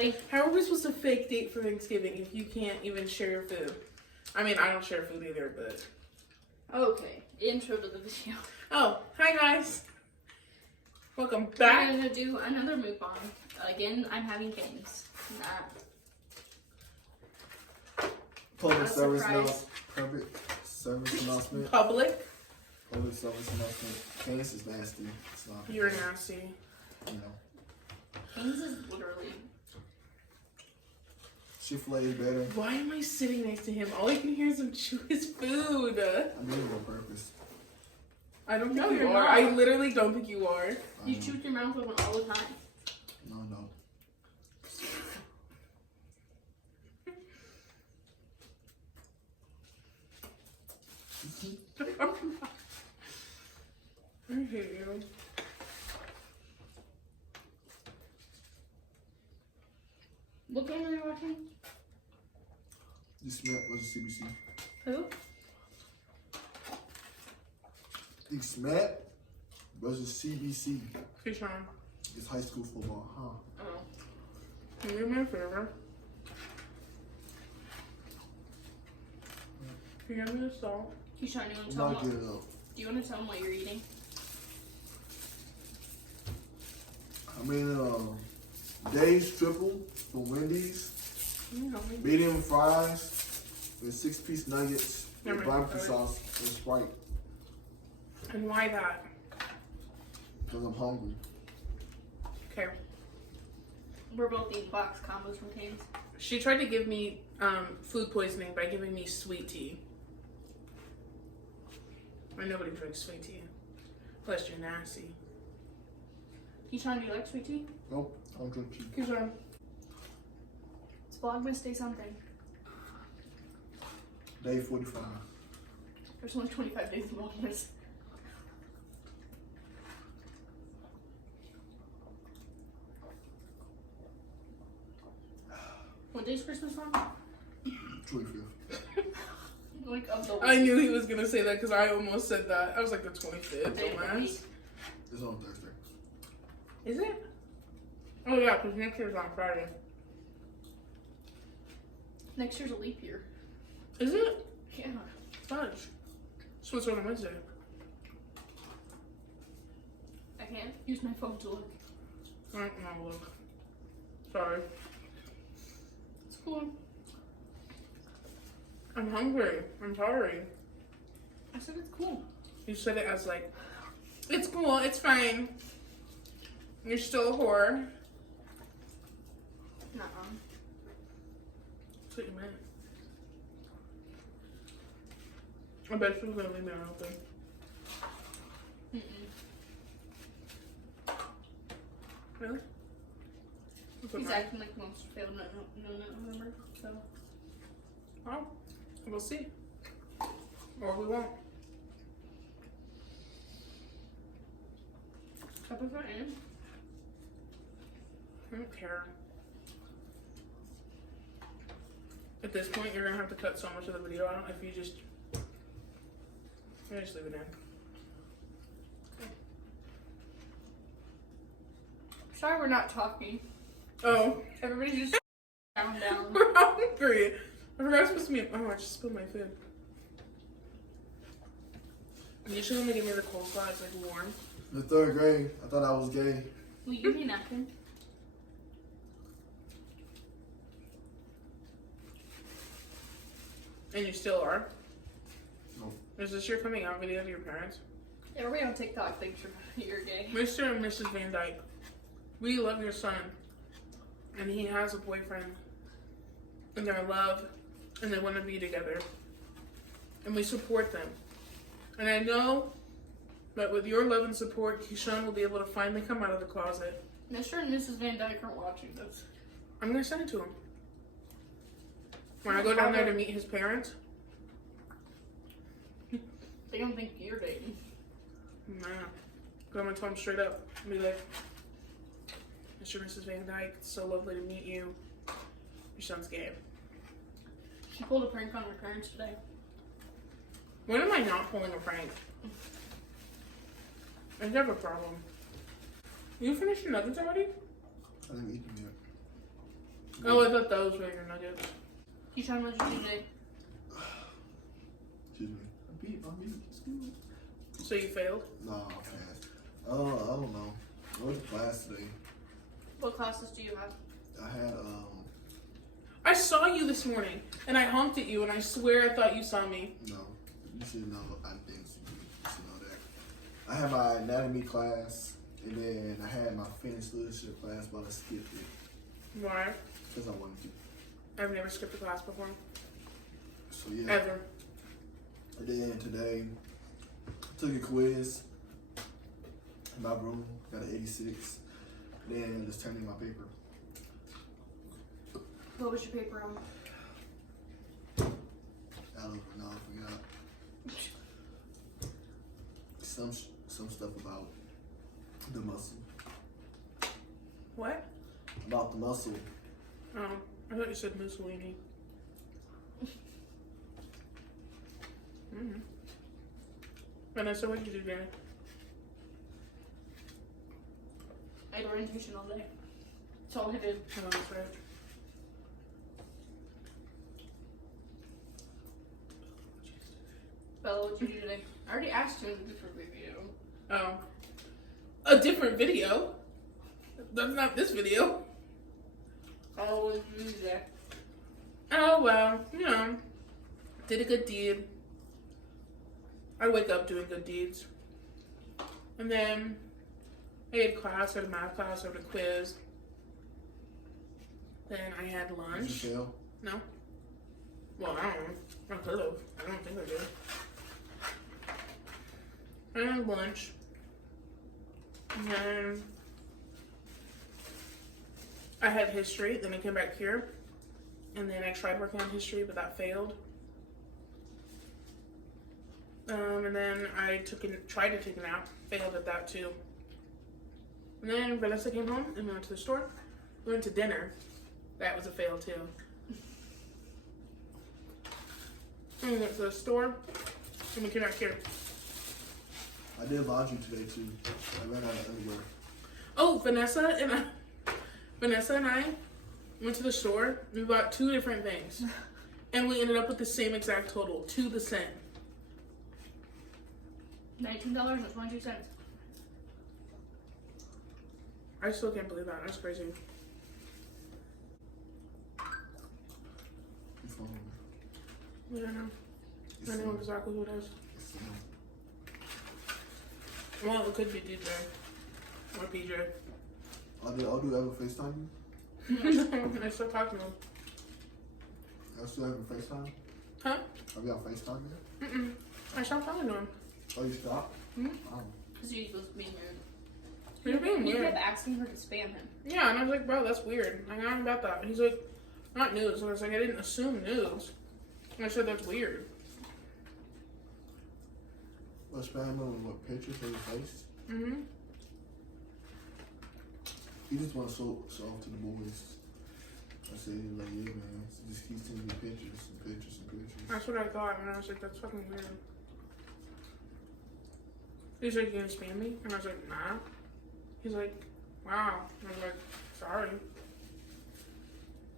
everybody. How are we supposed to fake date for Thanksgiving if you can't even share your food? I mean, I don't share food either, but... Okay, intro to the video. Oh, hi guys. Welcome back. We're gonna do another mukbang. Again, I'm having games. Public service surprise. Public service announcement. Public. Public service announcement. Canes is nasty. It's not. You're nasty. You know. Canes is literally. Chick-fil-A is better. Why am I sitting next to him? All I can hear is him chew his food. I mean it on purpose. I don't think No, you you're are. not. I literally don't think you are. You chew with your mouth open all the time. No. I hate you. What game are you watching? You Smet versus CBC. Who? You Smet versus CBC. Keyshaun, It's high school football, huh? Oh. can you do me a favor? Can you give me the salt? Keyshaun, you want to I'm tell not him getting what? up. Do you want to tell him what you're eating? I mean, Dave's triple from Wendy's. Can you help me? Medium fries with 6-piece nuggets Yeah, with right. barbecue sauce and Sprite. And why that? Because I'm hungry. Okay. We're both eating box combos from Canes. She tried to give me food poisoning by giving me sweet tea. Or nobody drinks sweet tea. Unless you're nasty. Keyshaun, do you like sweet tea? Nope, I don't drink tea. Keyshaun. It's Vlogmas Day something. Day 45. There's only 25 days of Vlogmas. What day's Christmas on? 25th. Like of the I knew he was gonna say that because I almost said that. I was like the 25th. day of the Dumbass. week. It's on Thursday. Is it? Oh yeah, because next year's on Friday. Next year's a leap year. Is it? Yeah. Fudge. So it's on Wednesday. I can't use my phone to look. I don't know, look. Sorry. It's cool. I'm hungry. I'm sorry. I said it's cool. You said it as like, it's cool, it's fine. You're still a whore. Nuh-uh. That's what you meant. I bet she was gonna leave me open. Really? He's acting like he wants to fail no member, so. Oh, we'll see. Or we won't. Cup of in. I don't care. At this point, you're gonna have to cut so much of the video out if you just leave it in. Sorry we're not talking. Oh, Everybody's just down. we're hungry. I forgot it's supposed to be. Oh, I just spilled my food. You should only give me the coleslaw. It's like warm. The 3rd grade, I thought I was gay. Will you give me a napkin? And you still are. Nope. Is this your coming out video to your parents? Everybody on TikTok thinks you're gay. Mr. and Mrs. Van Dyke, we love your son. And he has a boyfriend. And they're in love. And they want to be together. And we support them. And I know that with your love and support, Keyshaun will be able to finally come out of the closet. Mr. and Mrs. Van Dyke aren't watching this. I'm going to send it to him. When I go down there to meet his parents. They don't think you're dating. Nah. But I'm going to tell him straight up. I'll be like, Mr. and Mrs. Van Dyke, it's so lovely to meet you. Your son's gay. She pulled a prank on her parents today. When am I not pulling a prank? I have a problem. You finished your nuggets already? I didn't eat them yet. Oh, I thought those were your nuggets. Keyshaun, what did you do today? Excuse me. I beat school. So you failed? No, I passed. I don't know. I went to class today. What classes do you have? I had I saw you this morning, and I honked at you, and I swear I thought you saw me. no. You should know. I think you should know that. I had my anatomy class, and then I had my Finnish leadership class, but I skipped it Why? because I wanted to. I've never skipped a class before. So yeah. Ever. And then today, I took a quiz in my room, got an 86. Then just turned in my paper. What was your paper on? I don't know, I forgot. Some stuff about the muscle. What? About the muscle. Oh, I thought you said Mussolini. Vanessa, what did you do today? I had orientation all day. That's all I did. Oh, that's right. Bella, what did you do today? I already asked you in a different video. Oh. A different video? That's not this video. Oh, what did you do today? Oh, well, you know, did a good deed. I wake up doing good deeds. And then I had class, I had a math class, I had a quiz. Then I had Did lunch. you fail? No. Well, I don't know. I could have. I don't think I did. I had lunch. And then I had history. Then I came back here. And then I tried working on history, but that failed. And then I tried to take a nap. Failed at that too. And then Vanessa came home and we went to the store. We went to dinner. That was a fail too. And we went to the store and we came back here. I did laundry today too. I ran out of underwear. Oh, Vanessa and I went to the store. We bought 2 different things. And we ended up with the same exact total, to the cent. $19.22. I still can't believe that. That's crazy. You phone. Yeah, I know. It's I know fine. exactly what it is. It's fine. Well, it could be DJ. Or PJ. I'll do ever FaceTime you? I still talk to him. I'll still have a FaceTime? Huh? Have you on FaceTime yet? Mm-mm. I stopped talking to him. Oh, you stopped? Hmm? Oh. Because he was being rude. You're being He weird. kept asking her to spam him. Yeah, and I was like, bro, that's weird. I got him about that. He's like, not news. And I was like, I didn't assume news. And I said, that's weird. What, spam them with pictures of your face? Mm-hmm. You just want to show off to the boys. I said, like, yeah, man. So just keep sending me pictures and pictures and pictures. That's what I thought. And I was like, that's fucking weird. He's like, you gonna spam me? And I was like, nah. He's like, wow. And I was like, sorry.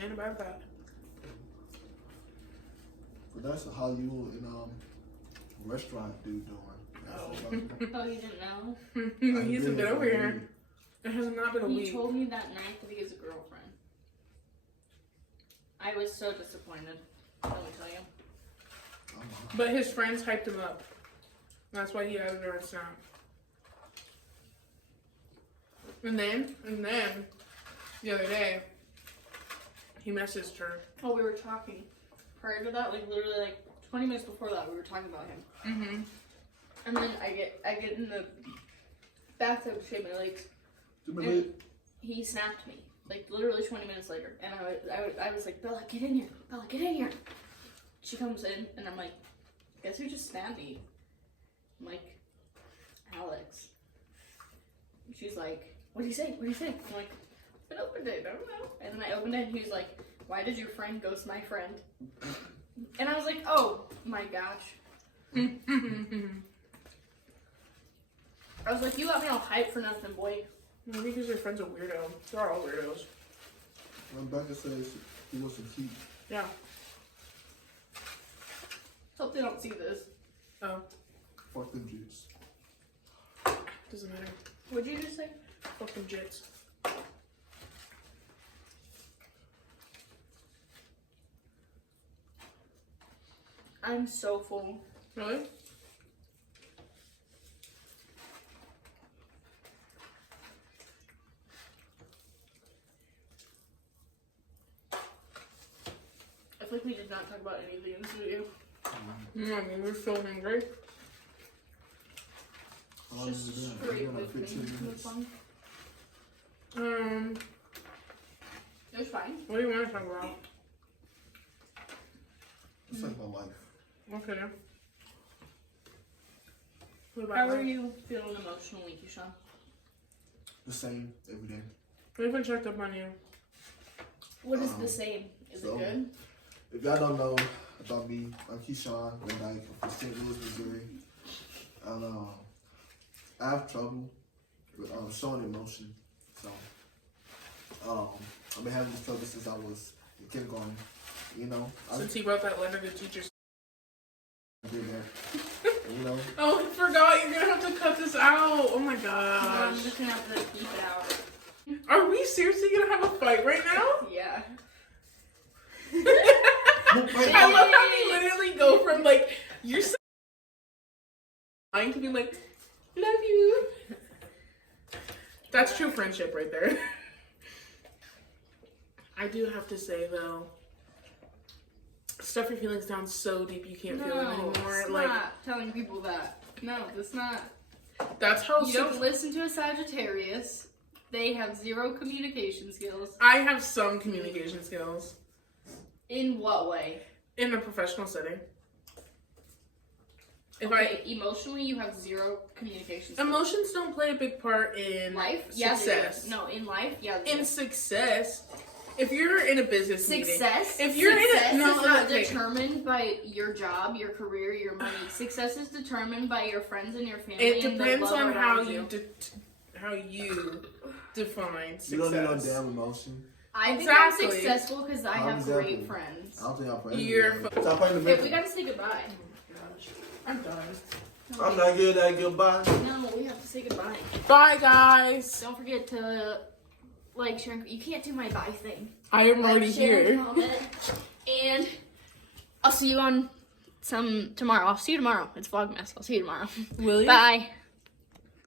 Ain't about that. But that's how you and restaurant dude doing. That's Oh, you didn't know? He hasn't been over here. It has not been a He week. told me that night that he has a girlfriend. I was so disappointed. Let me tell you. But his friends hyped him up. That's why he added her on Snap. And then, the other day, he messaged her. Oh, we were talking. Prior to that, like literally like 20 minutes before that, we were talking about him. Mm-hmm. And then I get in the bathtub to shave my legs. And He snapped me. Like literally 20 minutes later. And I was like, Bella, get in here. Bella, get in here. She comes in and I'm like, guess who just spammed me? I'm like, Alex. She's like, what do you say? What do you think? I'm like, I opened it. I don't know. And then I opened it and he was like, why did your friend ghost my friend? And I was like, oh my gosh. I was like, you got me all hyped for nothing, boy. Maybe because your friend's a weirdo. They're all weirdos. Rebecca says he wants to keep. Yeah. Hope they don't see this. Oh, Fuck them Jews. doesn't matter. What'd you just say? Fuck them jits. I'm so full. Really? I feel like we did not talk about anything in this video. No, we're so hungry. How long has it Just been? straight Like with me. 15 minutes. It was fine. What do you want to talk about? Let's talk about life. Okay. What about How are life? you feeling emotionally, Keyshaun? The same every day. We haven't checked up on you. What is the same? Is so- it good? If y'all don't know about me, I'm Keyshaun, and I'm from St. Louis, Missouri. And I have trouble with showing emotion. So I've been having this trouble since I was in kindergarten. You know, I Since he wrote that letter to teachers. did that. You know, Oh, I forgot. You're going to have to cut this out. Oh my I'm gosh. just gonna have to keep it out. Are we seriously going to have a fight right now? Yeah. I love how you literally go from like, you're so trying to be like, love you. That's true friendship right there. I do have to say though, stuff your feelings down so deep you can't feel them anymore. It's Like, not telling people that. No, it's not. that's how You don't listen to a Sagittarius. They have zero communication skills. I have some communication skills In what way? in a professional setting. If Okay, emotionally, you have zero communication skills. emotions don't play a big part in Life? Yeah, they do. success. No, in life, yeah. they In do. success, if you're in a business Success. meeting, if you're success in a is no, not okay. determined by your job, your career, your money. Success is determined by your friends and your family. It and the depends love on how around you how you define success. you don't need no damn emotion. I think Exactly. I'm successful because I have Exactly. great friends. I don't think I'll play. You're Stop playing the Okay, victim. we gotta say goodbye. I'm done. I'm not good at goodbye. No, we have to say goodbye. Bye, guys. Don't forget to like, share. You can't do my bye thing. I am Like, already share, here. comment, and I'll see you on tomorrow. I'll see you tomorrow. It's vlogmas. I'll see you tomorrow. Will you? Bye.